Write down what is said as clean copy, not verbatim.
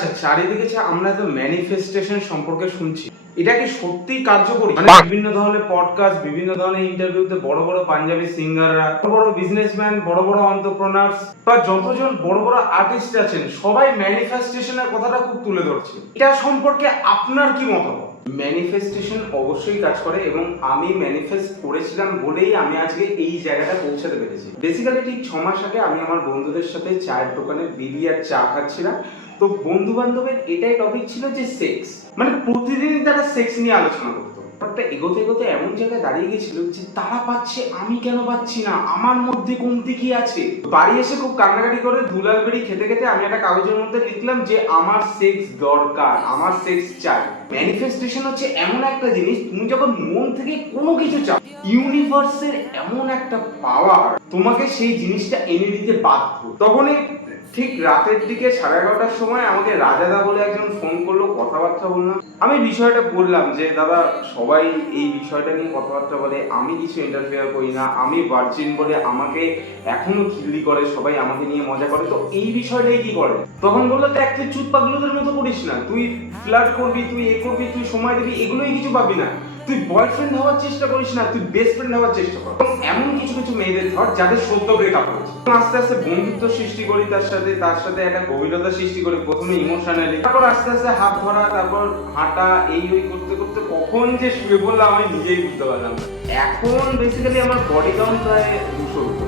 আচ্ছা, চারিদিকে যে আমরা তো ম্যানিফেস্টেশন সম্পর্কে শুনছি, এটা কি সত্যি কার্যকরী? বিভিন্ন ধরনের পডকাস্ট, বিভিন্ন ধরনের ইন্টারভিউতে বড় বড় পাঞ্জাবি সিঙ্গাররা, বড় বড় বিজনেসম্যান, বড় বড় এন্টারপ্রেনার্স বা যতজন বড় বড় আর্টিস্ট আছেন, সবাই ম্যানিফেস্টেশনের কথাটা খুব তুলে ধরছে। এটা সম্পর্কে আপনার কি মতামত? ম্যানিফেস্টেশন অবশ্যই কাজ করে এবং আমি ম্যানিফেস্ট করেছিলাম বলেই আমি আজকে এই জায়গাটা পৌঁছাতে পেরেছি। বেসিক্যালি ঠিক 6 মাস আগে আমি আমার বন্ধুদের সাথে চায়ের দোকানে বিড়ি আর চা খাচ্ছিলাম। তো বন্ধু বান্ধবের এটাই টপিক ছিল যে সেক্স, মানে প্রতিদিনই তারা সেক্স নিয়ে আলোচনা করতো। ব্যাপারটা এগোতে এগোতে এমন জায়গায় দাঁড়িয়ে গেছিল যে তারা পাচ্ছে, আমি কেন পাচ্ছি না, আমার মধ্যে কমতি কি আছে। বাড়ি এসে খুব কান্নাকাটি করে দুলাল বেড়ি খেতে খেতে আমি একটা কাগজের মধ্যে লিখলাম যে আমার সেক্স দরকার, আমার সেক্স চাই। ম্যানিফেস্টেশন হচ্ছে এমন একটা জিনিস, তুমি যখন মন থেকে কোনো কিছু চাও, ইউনিভার্সের এমন একটা পাওয়ার তোমাকে সেই জিনিসটা এনে দিতে বাধ্য। তখনই ঠিক রাতের দিকে 11:30টার সময় আমাকে রাজাদা বলে একজন ফোন করলো, কথাবার্তা বললাম। আমি বিষয়টা বললাম যে দাদা, সবাই এই বিষয়টা নিয়ে কথাবার্তা বলে, আমি কিছু ইন্টারফেয়ার করি না, আমি ভার্জিন বলে আমাকে এখনো খিল্লি করে, সবাই আমাকে নিয়ে মজা করে, তো এই বিষয়টাই কি করে। তখন বললো, দেখ তুই চুপ পাগলুদের মতো করিস না, তুই ফ্লার্ট করবি, তুই এ করবি, তুই সময় দিবি, এগুলোই কিছু পাবি না। তুই বয়ফ্রেন্ড হওয়ার চেষ্টা করিস না, তুই বেস্ট ফ্রেন্ড হওয়ার চেষ্টা কর। এমন কিছু কিছু মেয়েদের ধর যাদের সদ্য ব্রেকআপ হয়েছে, আস্তে আস্তে বন্ধুত্ব সৃষ্টি করি তার সাথে একটা গভীরতা সৃষ্টি করি, প্রথমে ইমোশনালি, তারপর আস্তে আস্তে হাত ধরা, তারপর হাঁটা, এই ওই করতে করতে কখন যে শুয়ে পড়লাম আমি নিজেই বুঝতে পারলাম না। এখন বেসিক্যালি আমার বডি কাউন্ট প্রায় 200 উপর।